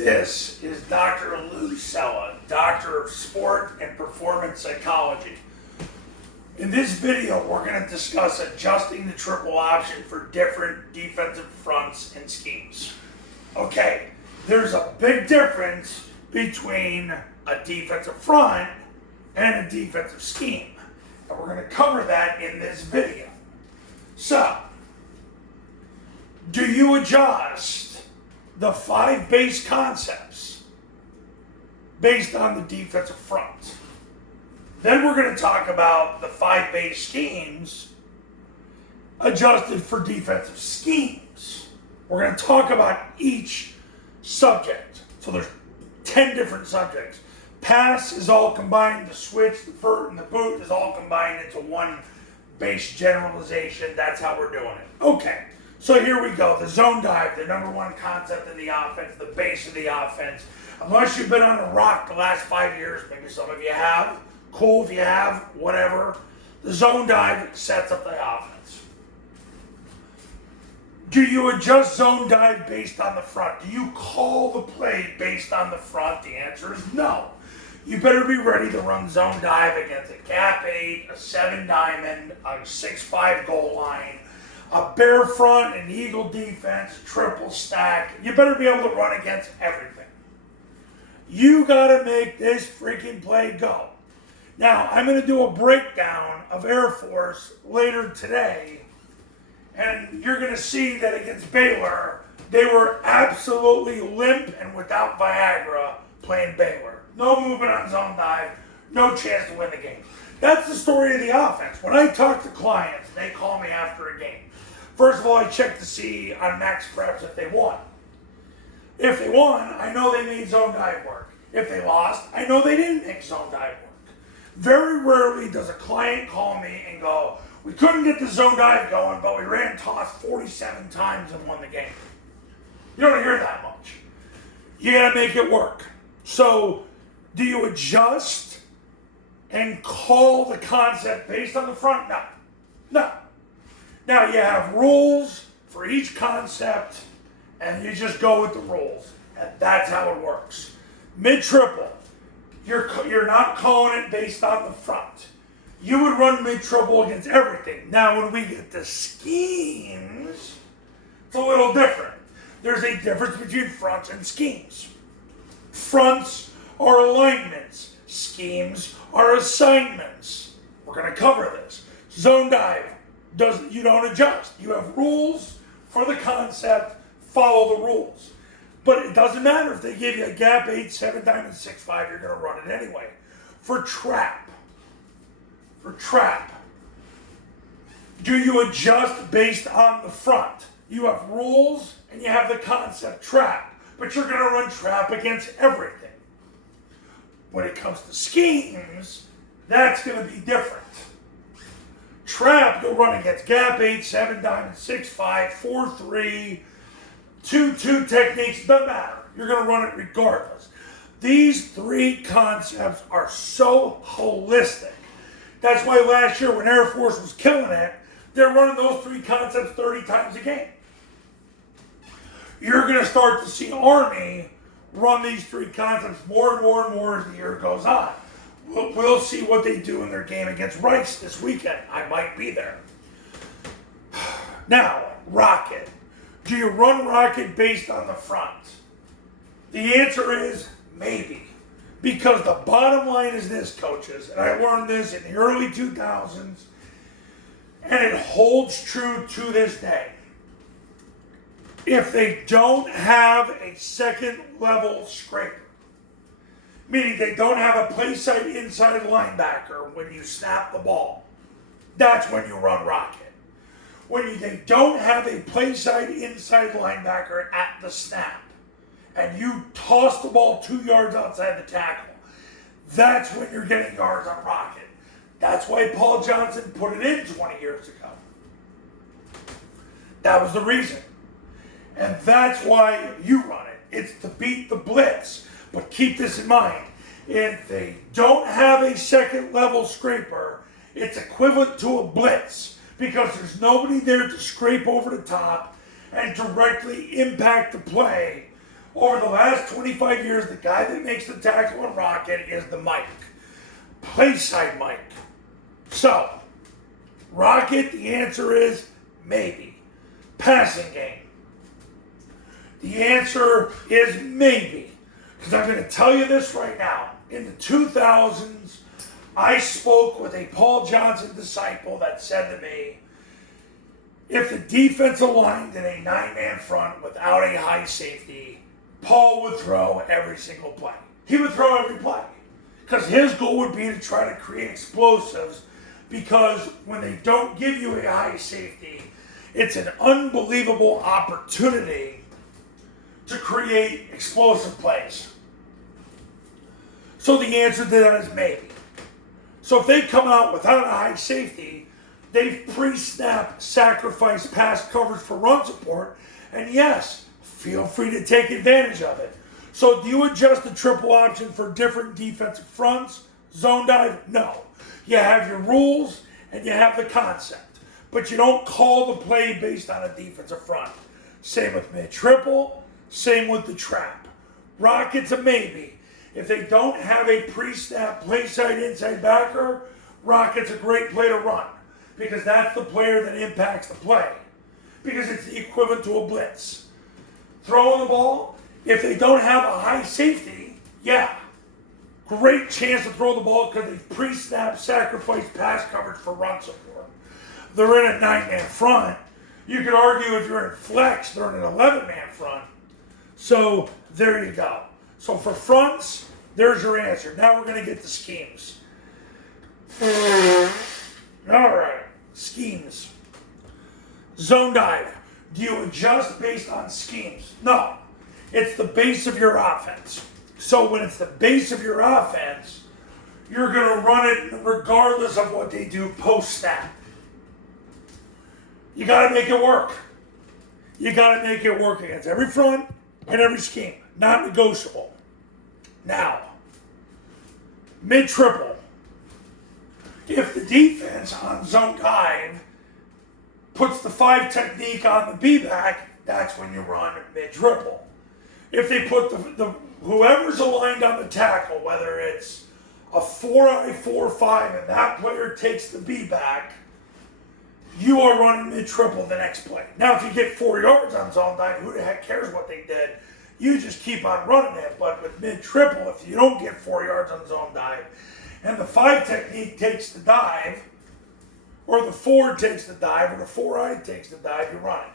This is Dr. Lucella, Doctor of Sport and Performance Psychology. In this video, we're going to discuss adjusting the triple option for different defensive fronts and schemes. Okay, there's a big difference between a defensive front and a defensive scheme. And we're going to cover that in this video. So, do you adjust the 5 base concepts based on the defensive front? Then we're going to talk about the 5 base schemes adjusted for defensive schemes. We're going to talk about each subject. So there's 10 different subjects. Pass is all combined, the switch, the vert, and the boot is all combined into one base generalization. That's how we're doing it. Okay. So here we go, the zone dive, the number one concept in the offense, the base of the offense. Unless you've been on a rock the last 5 years, maybe some of you have, cool if you have, whatever. The zone dive sets up the offense. Do you adjust zone dive based on the front? Do you call the play based on the front? The answer is no. You better be ready to run zone dive against a gap 8, a 7 diamond, a 6-5 goal line, a bear front, an eagle defense, triple stack. You better be able to run against everything. You gotta make this freaking play go. Now, I'm gonna do a breakdown of Air Force later today, and you're gonna see that against Baylor, they were absolutely limp and without Viagra playing Baylor. No movement on zone dive, no chance to win the game. That's the story of the offense. When I talk to clients, they call me after a game. First of all, I check to see on max preps if they won. If they won, I know they made zone dive work. If they lost, I know they didn't make zone dive work. Very rarely does a client call me and go, we couldn't get the zone dive going, but we ran toss 47 times and won the game. You don't hear that much. You gotta make it work. So, do you adjust and call the concept based on the front? No. No. Now you have rules for each concept, and you just go with the rules, and that's how it works. Mid-triple, you're not calling it based on the front. You would run mid-triple against everything. Now when we get to schemes, it's a little different. There's a difference between fronts and schemes. Fronts are alignments. Schemes are assignments. We're going to cover this. Zone dive. You don't adjust. You have rules for the concept, follow the rules. But it doesn't matter if they give you a gap 8, 7 diamond, 6-5, you're going to run it anyway. For trap, do you adjust based on the front? You have rules and you have the concept trap, but you're going to run trap against everything. When it comes to schemes, that's going to be different. Trap, you'll run against gap 8, 7 diamond, 6-5, 4-3, 2-2 techniques, doesn't matter. You're going to run it regardless. These 3 concepts are so holistic. That's why last year when Air Force was killing it, they're running those 3 concepts 30 times a game. You're going to start to see Army run these 3 concepts more and more and more as the year goes on. We'll see what they do in their game against Rice this weekend. I might be there. Now, Rocket. Do you run Rocket based on the front? The answer is maybe. Because the bottom line is this, coaches, and I learned this in the early 2000s, and it holds true to this day. If they don't have a second level scraper, meaning they don't have a play side inside linebacker when you snap the ball, that's when you run Rocket. When they don't have a play side inside linebacker at the snap, and you toss the ball 2 yards outside the tackle, that's when you're getting yards on Rocket. That's why Paul Johnson put it in 20 years ago. That was the reason. And that's why you run it. It's to beat the blitz. But keep this in mind, if they don't have a second level scraper, it's equivalent to a blitz because there's nobody there to scrape over the top and directly impact the play Over the last 25 years, the guy that makes the tackle on Rocket is the Mike. Playside Mike. So, Rocket, the answer is maybe. Passing game. The answer is maybe. Because I'm going to tell you this right now. In the 2000s, I spoke with a Paul Johnson disciple that said to me, if the defense aligned in a 9-man front without a high safety, Paul would throw every single play. He would throw every play. Because his goal would be to try to create explosives, because when they don't give you a high safety, it's an unbelievable opportunity to create explosive plays. So the answer to that is maybe. So if they come out without a high safety, they've pre-snap sacrificed pass coverage for run support, and yes, feel free to take advantage of it. So do you adjust the triple option for different defensive fronts? Zone dive? No. You have your rules and you have the concept, but you don't call the play based on a defensive front. Same with mid-triple, same with the trap. Rocket's a maybe. If they don't have a pre-snap play side inside backer, Rocket's a great play to run, because that's the player that impacts the play, because it's the equivalent to a blitz. Throwing the ball, if they don't have a high safety, yeah, great chance to throw the ball because they've pre-snap sacrificed pass coverage for run support. They're in a 9-man front. You could argue if you're in flex, they're in an 11-man front. So there you go. So for fronts, there's your answer. Now we're going to get to schemes. All right, schemes. Zone dive. Do you adjust based on schemes? No. It's the base of your offense. So when it's the base of your offense, you're going to run it regardless of what they do post-snap. You got to make it work. You got to make it work against every front and every scheme. Not negotiable. Now, mid-triple. If the defense on zone dive puts the 5 technique on the B-back, that's when you run mid-triple. If they put the whoever's aligned on the tackle, whether it's a 4-eye 4-5 and that player takes the B-back, you are running mid-triple the next play. Now, if you get 4 yards on zone dive, who the heck cares what they did? You just keep on running it. But with mid-triple, if you don't get 4 yards on zone dive, and the 5 technique takes the dive, or the 4 takes the dive, or the 4-eye takes the dive, you're running.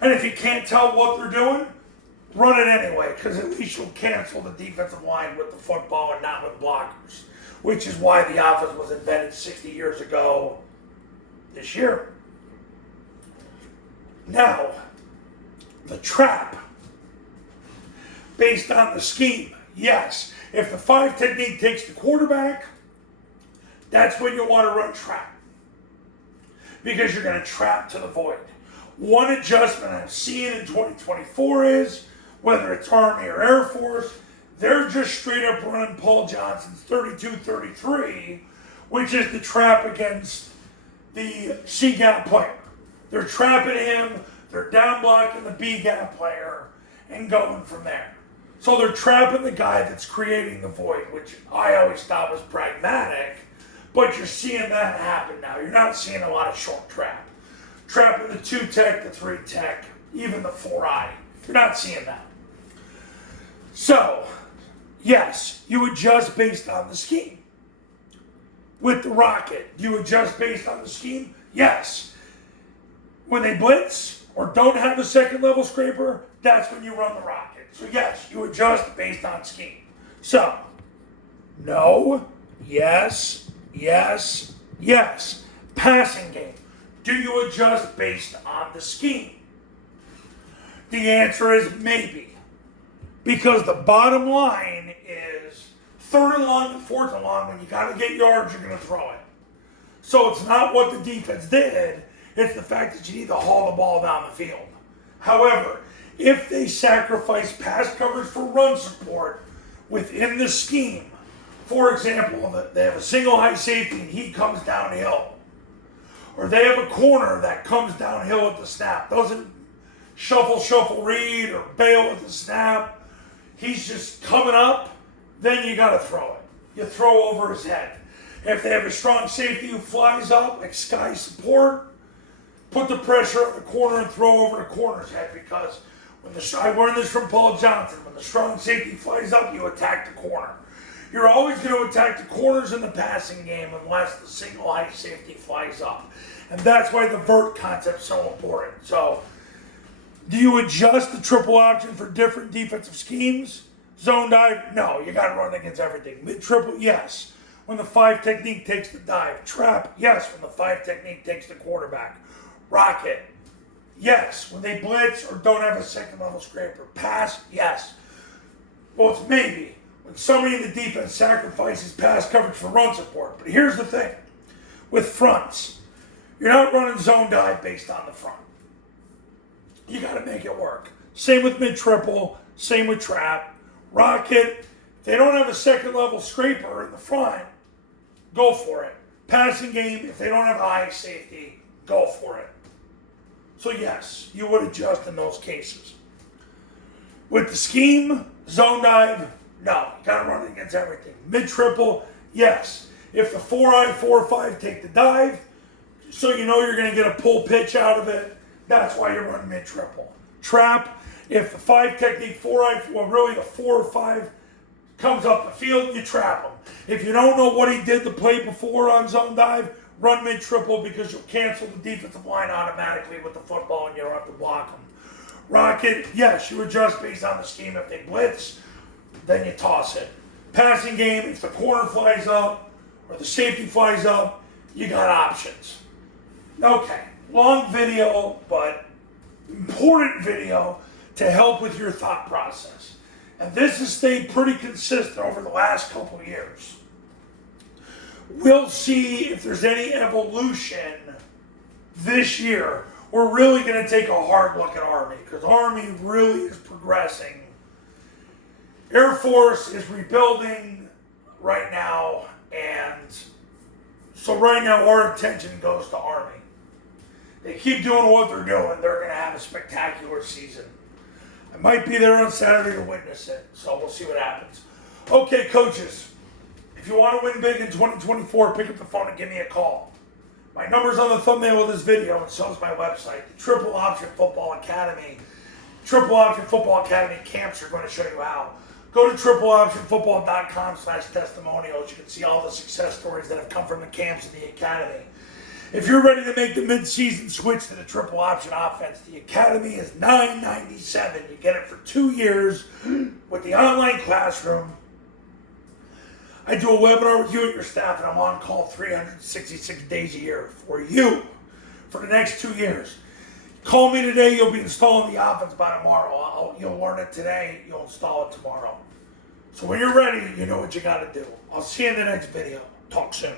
And if you can't tell what they're doing, run it anyway, because at least you'll cancel the defensive line with the football and not with blockers, which is why the offense was invented 60 years ago this year. Now, the trap, based on the scheme, yes. If the 5 technique takes the quarterback, that's when you want to run trap, because you're going to trap to the void. One adjustment I'm seeing in 2024 is, whether it's Army or Air Force, they're just straight up running Paul Johnson's 32-33, which is the trap against the C-gap player. They're trapping him, they're down blocking the B-gap player, and going from there. So they're trapping the guy that's creating the void, which I always thought was pragmatic, but you're seeing that happen now. You're not seeing a lot of short trap. Trapping the 2 tech, the 3 tech, even the 4-eye. You're not seeing that. So, yes, you adjust based on the scheme. With the Rocket, you adjust based on the scheme? Yes. When they blitz or don't have the second level scraper, that's when you run the Rocket. So yes, you adjust based on scheme. So, no, yes, yes, yes. Passing game. Do you adjust based on the scheme? The answer is maybe. Because the bottom line is 3rd and long and 4th and long, when you got to get yards, you're going to throw it. So it's not what the defense did, it's the fact that you need to haul the ball down the field. However, if they sacrifice pass coverage for run support within the scheme, for example, they have a single high safety and he comes downhill, or they have a corner that comes downhill at the snap, doesn't shuffle, read, or bail with the snap. He's just coming up, then you got to throw it. You throw over his head. If they have a strong safety who flies up, like sky support, put the pressure on the corner and throw over the corner's head, because I learned this from Paul Johnson. When the strong safety flies up, you attack the corner. You're always going to attack the corners in the passing game unless the single high safety flies up. And that's why the vert concept's so important. So, do you adjust the triple option for different defensive schemes? Zone dive? No, you got to run against everything. Mid-triple? Yes. When the 5 technique takes the dive. Trap? Yes. When the 5 technique takes the quarterback. Rocket? Yes. When they blitz or don't have a second level scraper. Pass? Yes. Well, it's maybe. When somebody in the defense sacrifices pass coverage for run support. But here's the thing. With fronts, you're not running zone dive based on the front. You got to make it work. Same with mid-triple. Same with trap. Rocket. If they don't have a second level scraper in the front, go for it. Passing game, if they don't have a high safety, go for it. So yes, you would adjust in those cases. With the scheme, zone dive, no. You got to run against everything. Mid-triple, yes. If the 4-eye, 4-5 take the dive, so you know you're going to get a pull pitch out of it, that's why you run mid-triple. Trap, if the 5 technique, 4-eye, well really the 4 or 5 comes up the field, you trap him. If you don't know what he did the play before on zone dive, run mid-triple, because you'll cancel the defensive line automatically with the football and you don't have to block them. Rocket, yes, you adjust based on the scheme. If they blitz, then you toss it. Passing game, if the corner flies up or the safety flies up, you got options. Okay, long video, but important video to help with your thought process. And this has stayed pretty consistent over the last couple of years. We'll see if there's any evolution this year. We're really going to take a hard look at Army, because Army really is progressing. Air Force is rebuilding right now, and so right now our attention goes to Army. They keep doing what they're doing, they're going to have a spectacular season. I might be there on Saturday to witness it, so we'll see what happens. Okay, coaches, if you want to win big in 2024, pick up the phone and give me a call. My number's on the thumbnail of this video, and so is my website, the Triple Option Football Academy. Triple Option Football Academy camps are going to show you how. Go to tripleoptionfootball.com/testimonials. You can see all the success stories that have come from the camps in the academy. If you're ready to make the mid-season switch to the triple option offense, the academy is $9.97. You get it for 2 years with the online classroom. I do a webinar with you and your staff, and I'm on call 366 days a year for you for the next 2 years. Call me today. You'll be installing the offense by tomorrow. You'll learn it today. You'll install it tomorrow. So when you're ready, you know what you got to do. I'll see you in the next video. Talk soon.